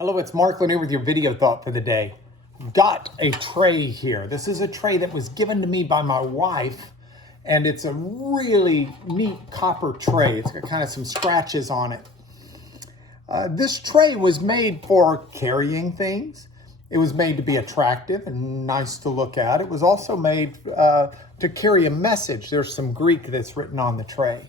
Hello, it's Mark Lanier with your video thought for the day. Got a tray here. This is a tray that was given to me by my wife, and it's a really neat copper tray. It's got kind of some scratches on it. This tray was made for carrying things. It was made to be attractive and nice to look at. It was also made to carry a message. There's some Greek that's written on the tray.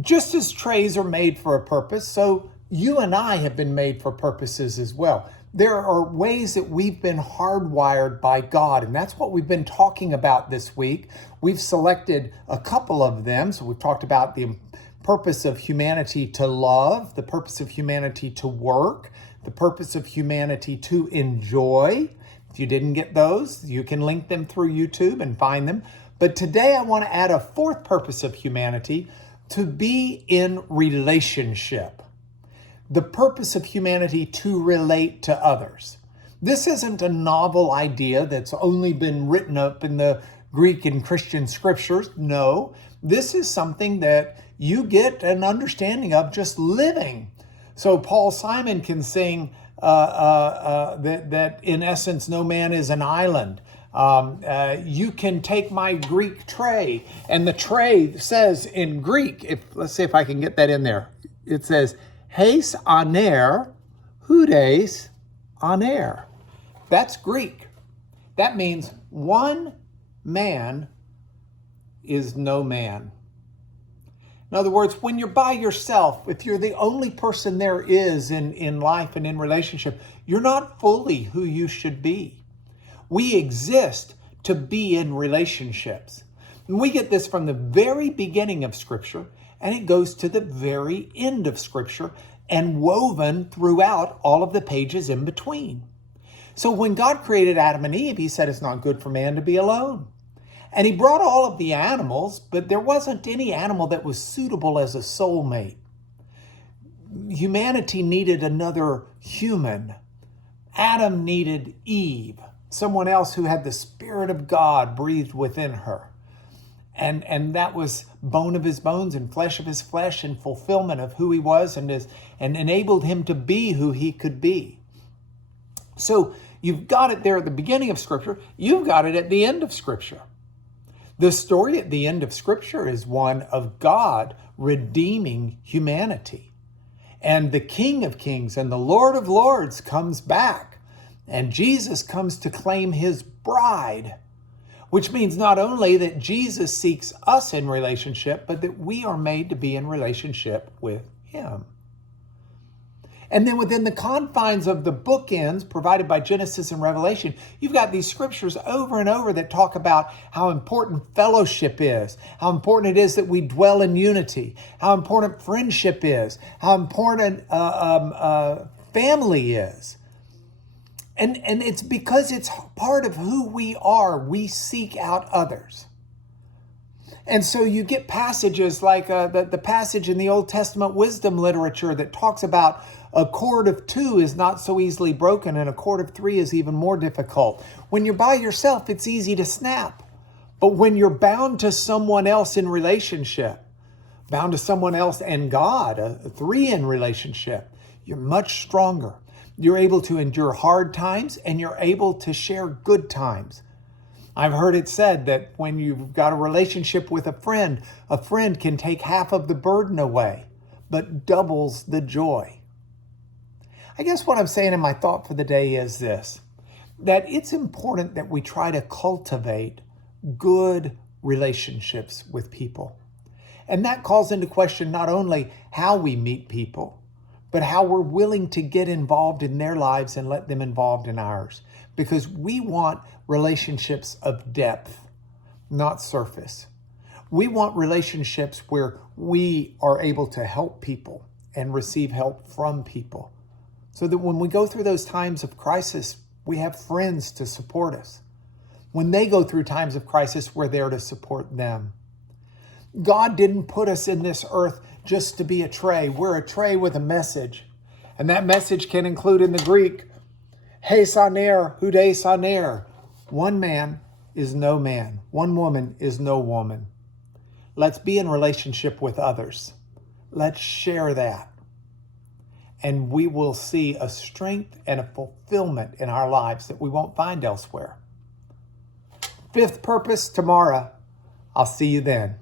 Just as trays are made for a purpose, so you and I have been made for purposes as well. There are ways that we've been hardwired by God, and that's what we've been talking about this week. We've selected a couple of them. So we've talked about the purpose of humanity to love, the purpose of humanity to work, the purpose of humanity to enjoy. If you didn't get those, you can link them through YouTube and find them. But today I want to add a fourth purpose of humanity, to be in relationship. The purpose of humanity to relate to others. This isn't a novel idea that's only been written up in the Greek and Christian scriptures. No, this is something that you get an understanding of just living. So Paul Simon can sing that in essence, no man is an island. You can take my Greek tray, and the tray says in Greek, let's see if I can get that in there. It says, Heis aner, hudes aner. That's Greek. That means one man is no man. In other words, when you're by yourself, if you're the only person there is in life and in relationship, you're not fully who you should be. We exist to be in relationships. And we get this from the very beginning of Scripture, and it goes to the very end of Scripture and woven throughout all of the pages in between. So when God created Adam and Eve, he said it's not good for man to be alone. And he brought all of the animals, but there wasn't any animal that was suitable as a soulmate. Humanity needed another human. Adam needed Eve, someone else who had the Spirit of God breathed within her. And that was bone of his bones and flesh of his flesh and fulfillment of who he was and enabled him to be who he could be. So you've got it there at the beginning of Scripture. You've got it at the end of Scripture. The story at the end of Scripture is one of God redeeming humanity. And the King of Kings and the Lord of Lords comes back. And Jesus comes to claim his bride, which means not only that Jesus seeks us in relationship, but that we are made to be in relationship with him. And then within the confines of the bookends provided by Genesis and Revelation, you've got these scriptures over and over that talk about how important fellowship is, how important it is that we dwell in unity, how important friendship is, how important family is. And it's because it's part of who we are. We seek out others. And so you get passages like the passage in the Old Testament wisdom literature that talks about a cord of two is not so easily broken and a cord of three is even more difficult. When you're by yourself, it's easy to snap. But when you're bound to someone else in relationship, bound to someone else and God, a three in relationship, you're much stronger. You're able to endure hard times and you're able to share good times. I've heard it said that when you've got a relationship with a friend can take half of the burden away, but doubles the joy. I guess what I'm saying in my thought for the day is this, that it's important that we try to cultivate good relationships with people. And that calls into question not only how we meet people, but how we're willing to get involved in their lives and let them involved in ours. Because we want relationships of depth, not surface. We want relationships where we are able to help people and receive help from people. So that when we go through those times of crisis, we have friends to support us. When they go through times of crisis, we're there to support them. God didn't put us in this earth just to be a tray. We're a tray with a message. And that message can include in the Greek, Heis aner, hudes aner. One man is no man. One woman is no woman. Let's be in relationship with others. Let's share that. and we will see a strength and a fulfillment in our lives that we won't find elsewhere. Fifth purpose tomorrow. I'll see you then.